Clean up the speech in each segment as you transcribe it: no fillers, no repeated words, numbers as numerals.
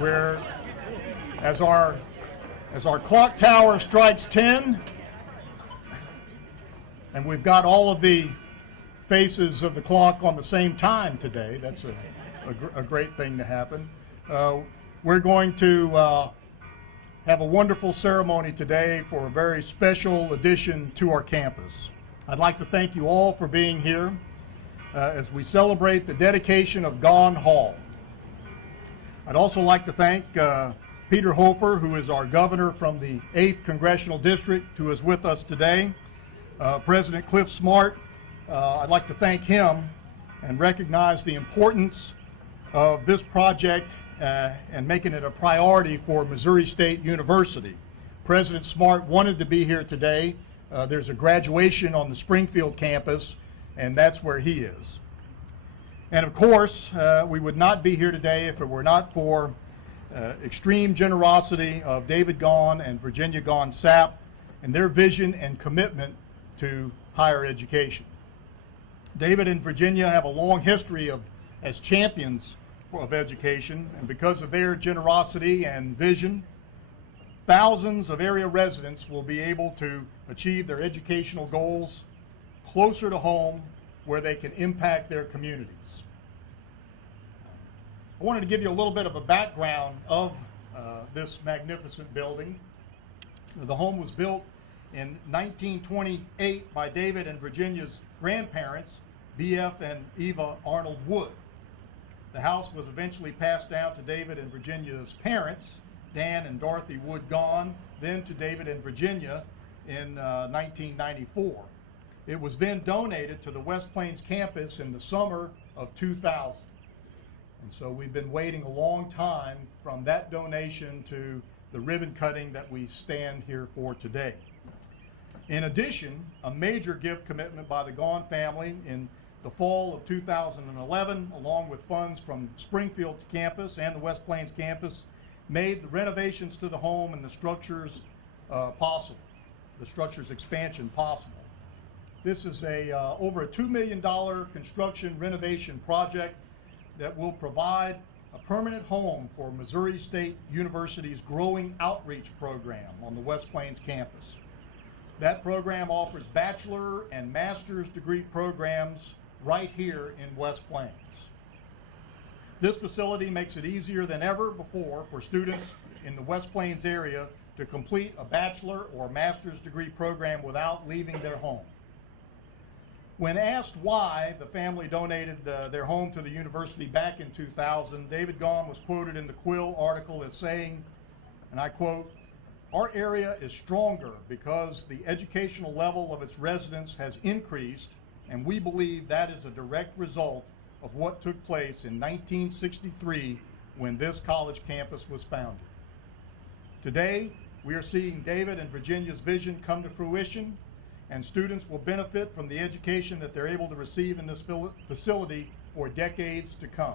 where as our clock tower strikes 10, and we've got all of the faces of the clock on the same time today. That's a great thing to happen. We're going to have a wonderful ceremony today for a very special addition to our campus. I'd like to thank you all for being here as we celebrate the dedication of Gohn Hall. I'd also like to thank Peter Hofer, who is our governor from the 8th Congressional District, who is with us today. President Cliff Smart, I'd like to thank him and recognize the importance of this project and making it a priority for Missouri State University. President Smart wanted to be here today. There's a graduation on the Springfield campus, and that's where he is. And of course, we would not be here today if it were not for extreme generosity of David Gohn and Virginia Gohn Sapp and their vision and commitment to higher education. David and Virginia have a long history as champions of education, and because of their generosity and vision, thousands of area residents will be able to achieve their educational goals closer to home where they can impact their communities. I wanted to give you a little bit of a background of this magnificent building. The home was built in 1928 by David and Virginia's grandparents, B.F. and Eva Arnold Wood. The house was eventually passed down to David and Virginia's parents, Dan and Dorothy Wood Gohn, then to David and Virginia in 1994. It was then donated to the West Plains campus in the summer of 2000. And so we've been waiting a long time from that donation to the ribbon cutting that we stand here for today. In addition, a major gift commitment by the Gohn family in the fall of 2011, along with funds from Springfield campus and the West Plains campus, made the renovations to the home and the structures possible, the structure's expansion possible. This is over a $2 million construction renovation project that will provide a permanent home for Missouri State University's growing outreach program on the West Plains campus. That program offers bachelor and master's degree programs right here in West Plains. This facility makes it easier than ever before for students in the West Plains area to complete a bachelor or master's degree program without leaving their home. When asked why the family donated their home to the university back in 2000, David Gohn was quoted in the Quill article as saying, and I quote, "Our area is stronger because the educational level of its residents has increased, and we believe that is a direct result of what took place in 1963 when this college campus was founded." Today, we are seeing David and Virginia's vision come to fruition, and students will benefit from the education that they're able to receive in this facility for decades to come.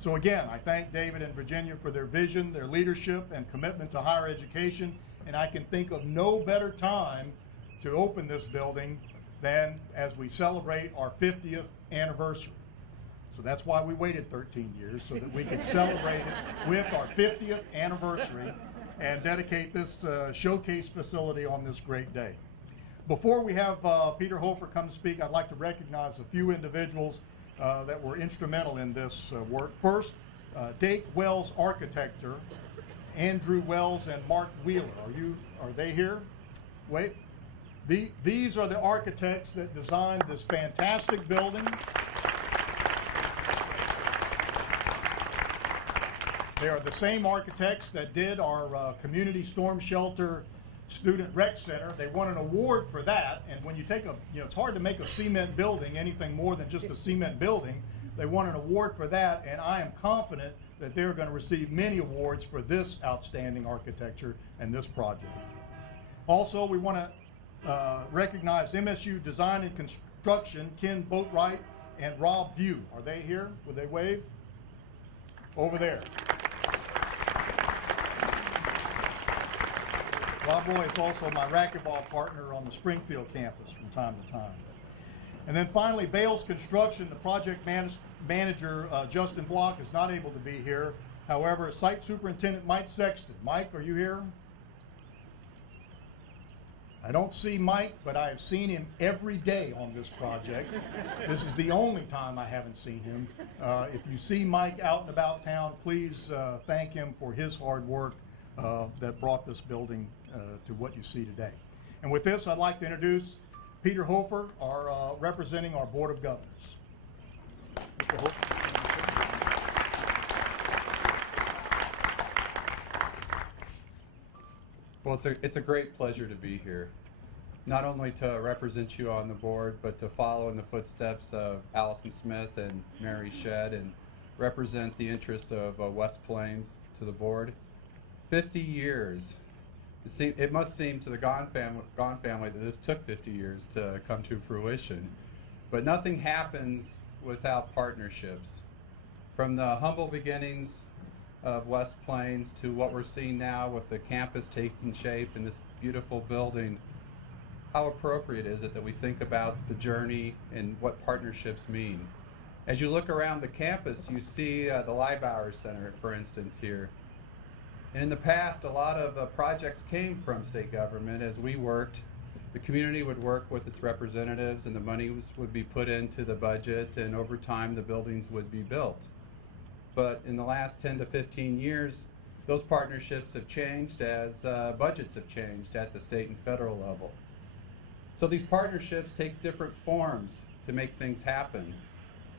So again, I thank David and Virginia for their vision, their leadership, and commitment to higher education, and I can think of no better time to open this building than as we celebrate our 50th anniversary. So that's why we waited 13 years, so that we could celebrate it with our 50th anniversary and dedicate this showcase facility on this great day. Before we have Peter Hofer come to speak, I'd like to recognize a few individuals that were instrumental in this work. First, Dake Wells Architecture, Andrew Wells and Mark Wheeler. Are they here? Wait. These are the architects that designed this fantastic building. They are the same architects that did our community storm shelter student rec center. They won an award for that, and when you take it's hard to make a cement building anything more than just a cement building. They won an award for that, and I am confident that they're going to receive many awards for this outstanding architecture and this project. Also, we want to recognize MSU Design and Construction, Ken Boatwright and Rob View. Are they here? Would they wave? Over there. Rob Roy is also my racquetball partner on the Springfield campus from time to time. And then finally, Bales Construction, the project manager, Justin Block, is not able to be here, However, Site Superintendent Mike Sexton. Mike, are you here? I don't see Mike, but I have seen him every day on this project. This is the only time I haven't seen him. If you see Mike out and about town, please thank him for his hard work that brought this building to what you see today. And with this, I'd like to introduce Peter Hofer, representing our Board of Governors. Mr. Hofer. Well, it's a great pleasure to be here, not only to represent you on the board, but to follow in the footsteps of Allison Smith and Mary Shedd and represent the interests of West Plains to the board. 50 years. It must seem to the Gohn family that this took 50 years to come to fruition, but nothing happens without partnerships. From the humble beginnings of West Plains to what we're seeing now with the campus taking shape in this beautiful building, how appropriate is it that we think about the journey and what partnerships mean? As you look around the campus, you see the Liebauer Center, for instance, here. And in the past, a lot of projects came from state government as we worked. The community would work with its representatives and the money would be put into the budget, and over time the buildings would be built. But in the last 10 to 15 years, those partnerships have changed as budgets have changed at the state and federal level. So these partnerships take different forms to make things happen.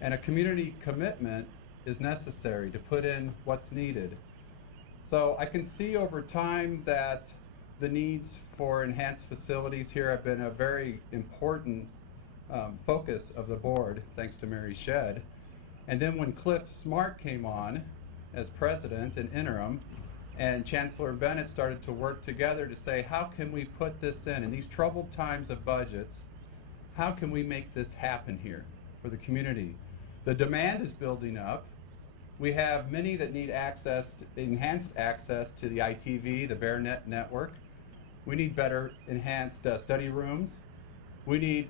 And a community commitment is necessary to put in what's needed. So I can see over time that the needs for enhanced facilities here have been a very important focus of the board, thanks to Mary Shedd. And then when Cliff Smart came on as president and interim, and Chancellor Bennett started to work together to say, how can we put this in these troubled times of budgets, how can we make this happen here for the community? The demand is building up. We have many that need enhanced access to the ITV, the BearNet network. We need better enhanced study rooms. We need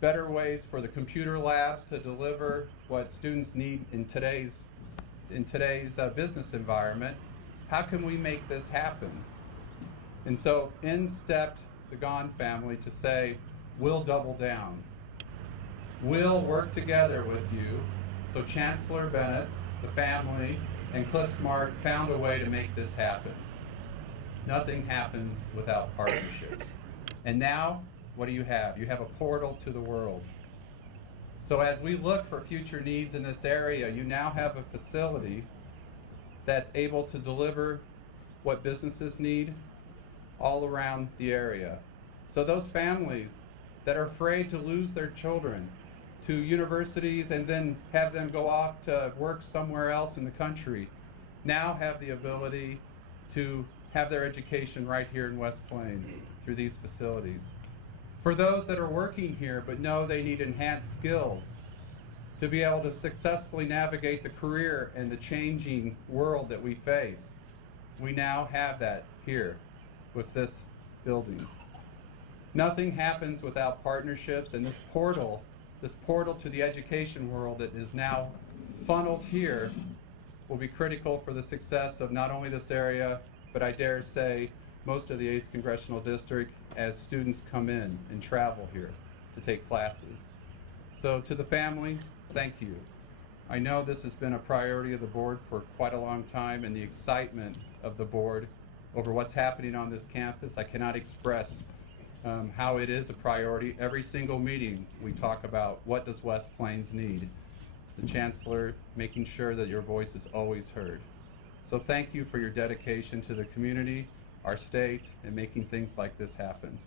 better ways for the computer labs to deliver what students need in today's business environment. How can we make this happen? And so in stepped the Gohn family to say, we'll double down. We'll work together with you. So Chancellor Bennett, the family, and Cliff Smart found a way to make this happen. Nothing happens without partnerships. And now, what do you have? You have a portal to the world. So as we look for future needs in this area, you now have a facility that's able to deliver what businesses need all around the area. So those families that are afraid to lose their children to universities and then have them go off to work somewhere else in the country now have the ability to have their education right here in West Plains through these facilities. For those that are working here but know they need enhanced skills to be able to successfully navigate the career and the changing world that we face, we now have that here with this building. Nothing happens without partnerships, and this portal to the education world that is now funneled here will be critical for the success of not only this area, but I dare say most of the 8th Congressional District as students come in and travel here to take classes. So to the family, thank you. I know this has been a priority of the board for quite a long time, and the excitement of the board over what's happening on this campus, I cannot express how it is a priority. Every single meeting we talk about what does West Plains need. The Chancellor making sure that your voice is always heard. So thank you for your dedication to the community, our state, and making things like this happen.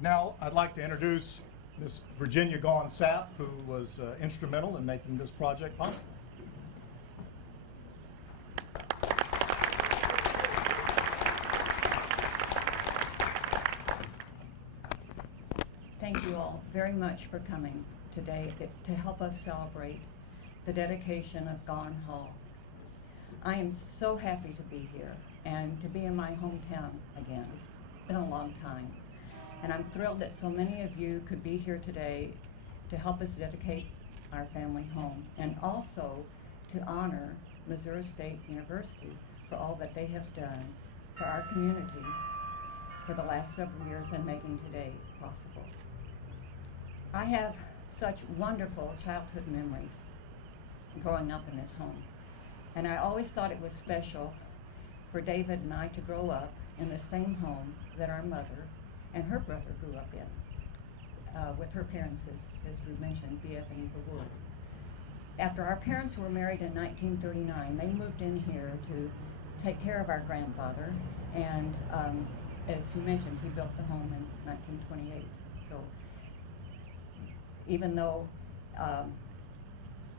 Now I'd like to introduce Ms. Virginia Gohn Sapp, who was instrumental in making this project possible. Thank you all very much for coming today to help us celebrate the dedication of Gohn Hall. I am so happy to be here and to be in my hometown again. It's been a long time. And I'm thrilled that so many of you could be here today to help us dedicate our family home, and also to honor Missouri State University for all that they have done for our community for the last several years and making today possible. I have such wonderful childhood memories growing up in this home. And I always thought it was special for David and I to grow up in the same home that our mother and her brother grew up in, with her parents, as we mentioned, B.F. and Eva Wood. After our parents were married in 1939, they moved in here to take care of our grandfather, and as you mentioned, he built the home in 1928. So even though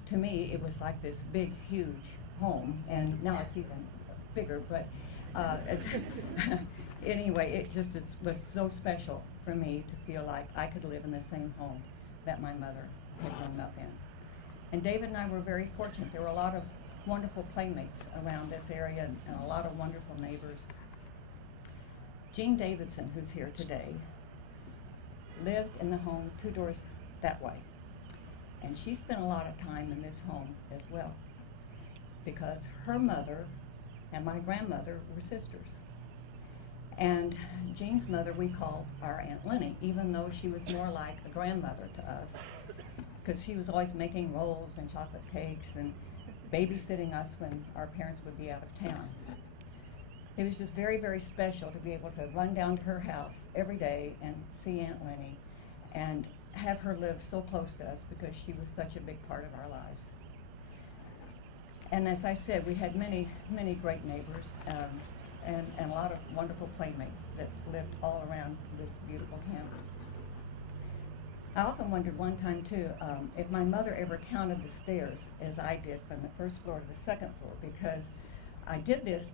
to me it was like this big, huge home, and now it's even bigger, but anyway, it just was so special for me to feel like I could live in the same home that my mother had grown up in. And David and I were very fortunate. There were a lot of wonderful playmates around this area, and a lot of wonderful neighbors. Jean Davidson, who's here today, lived in the home 2 doors that way. And she spent a lot of time in this home as well, because her mother and my grandmother were sisters. And Jean's mother we call our Aunt Lenny, even though she was more like a grandmother to us, because she was always making rolls and chocolate cakes and babysitting us when our parents would be out of town. It was just very, very special to be able to run down to her house every day and see Aunt Lenny and have her live so close to us, because she was such a big part of our lives. And as I said, we had many, many great neighbors, and a lot of wonderful playmates that lived all around this beautiful campus. I often wondered one time too, if my mother ever counted the stairs as I did from the first floor to the second floor, because I did this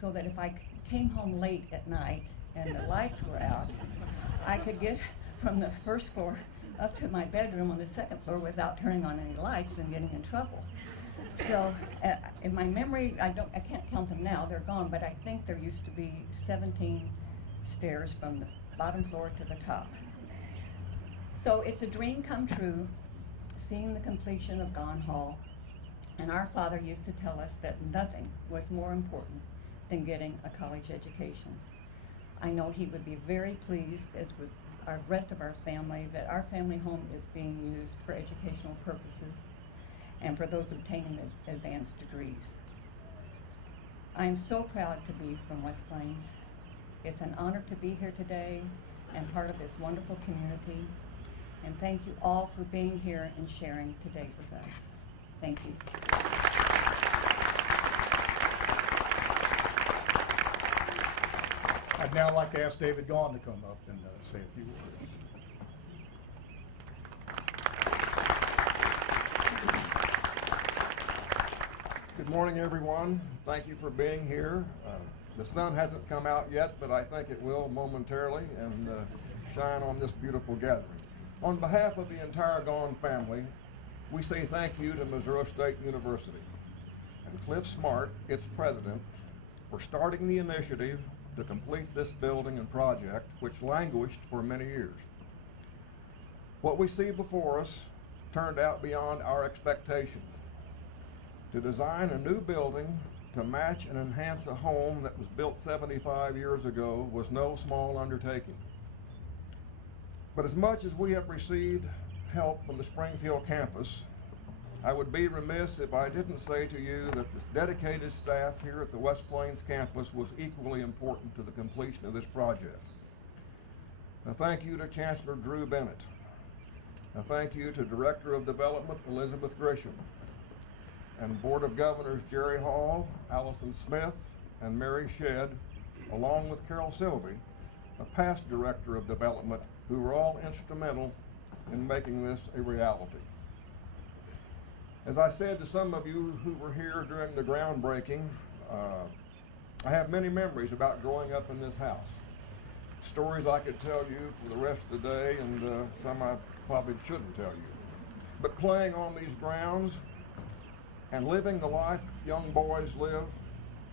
so that if I came home late at night and the lights were out, I could get from the first floor up to my bedroom on the second floor without turning on any lights and getting in trouble. So in my memory, I can't count them now, they're gone, but I think there used to be 17 stairs from the bottom floor to the top. So it's a dream come true, seeing the completion of Gohn Hall, and our father used to tell us that nothing was more important than getting a college education. I know he would be very pleased, as with our rest of our family, that our family home is being used for educational purposes and for those obtaining advanced degrees. I am so proud to be from West Plains. It's an honor to be here today and part of this wonderful community. And thank you all for being here and sharing today with us. Thank you. I'd now like to ask David Gohn to come up and say a few words. Good morning, everyone. Thank you for being here. The sun hasn't come out yet, but I think it will momentarily and shine on this beautiful gathering. On behalf of the entire Gohn family, we say thank you to Missouri State University and Cliff Smart, its president, for starting the initiative to complete this building and project, which languished for many years. What we see before us turned out beyond our expectations. To design a new building to match and enhance a home that was built 75 years ago was no small undertaking. But as much as we have received help from the Springfield campus, I would be remiss if I didn't say to you that the dedicated staff here at the West Plains campus was equally important to the completion of this project. A thank you to Chancellor Drew Bennett. A thank you to Director of Development Elizabeth Grisham, and Board of Governors Jerry Hall, Allison Smith, and Mary Shedd, along with Carol Silvey, a past Director of Development, who were all instrumental in making this a reality. As I said to some of you who were here during the groundbreaking, I have many memories about growing up in this house. Stories I could tell you for the rest of the day, and some I probably shouldn't tell you. But playing on these grounds and living the life young boys live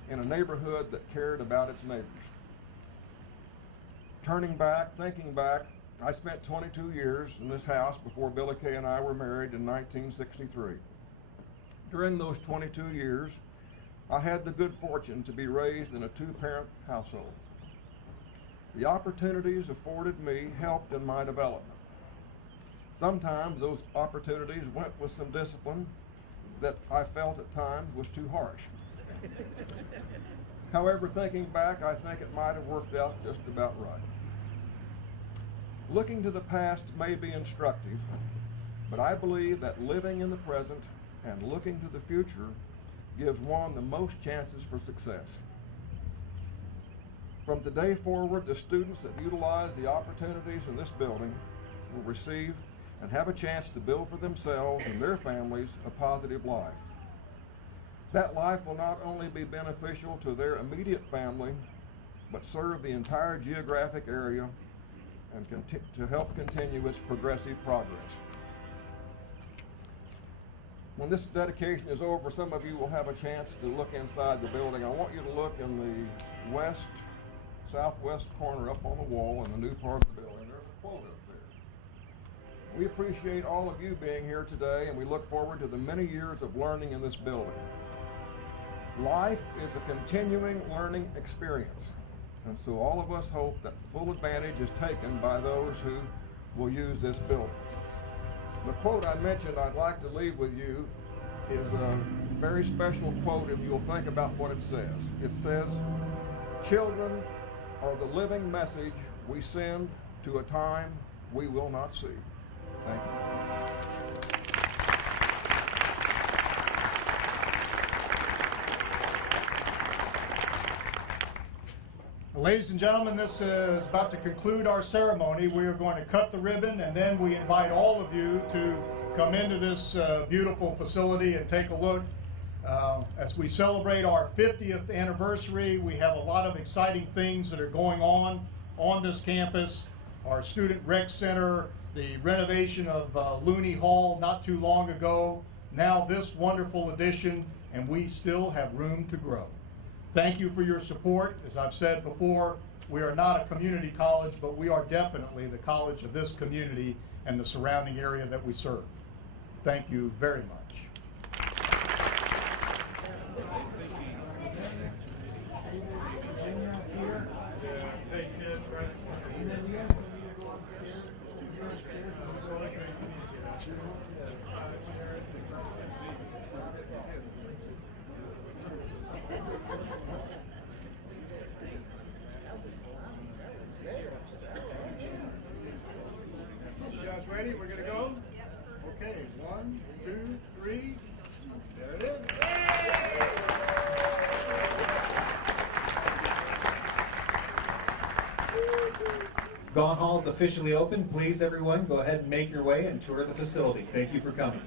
in a neighborhood that cared about its neighbors. turning back, thinking back, I spent 22 years in this house before Billy Kay and I were married in 1963. During those 22 years, I had the good fortune to be raised in a two-parent household. The opportunities afforded me helped in my development. Sometimes those opportunities went with some discipline that I felt at times was too harsh. However, thinking back, I think it might have worked out just about right. Looking to the past may be instructive, but I believe that living in the present and looking to the future gives one the most chances for success. From today forward, the students that utilize the opportunities in this building will receive and have a chance to build for themselves and their families a positive life. That life will not only be beneficial to their immediate family, but serve the entire geographic area and to help continue its progressive progress. When this dedication is over, some of you will have a chance to look inside the building. I want you to look in the southwest corner up on the wall in the new part of the building. There's a quote up there. We appreciate all of you being here today, and we look forward to the many years of learning in this building. Life is a continuing learning experience, and so all of us hope that full advantage is taken by those who will use this building. The quote I mentioned I'd like to leave with you is a very special quote if you'll think about what it says. It says, "Children are the living message we send to a time we will not see." Thank you. Ladies and gentlemen, this is about to conclude our ceremony. We are going to cut the ribbon, and then we invite all of you to come into this beautiful facility and take a look. As we celebrate our 50th anniversary, we have a lot of exciting things that are going on this campus. Our Student Rec Center, the renovation of Gohn Hall not too long ago, now this wonderful addition, and we still have room to grow. Thank you for your support. As I've said before, we are not a community college, but we are definitely the college of this community and the surrounding area that we serve. Thank you very much. You guys ready? We're gonna go? Okay, 1, 2, 3. There it is. Gohn Hall is officially open. Please, everyone, go ahead and make your way and tour the facility. Thank you for coming.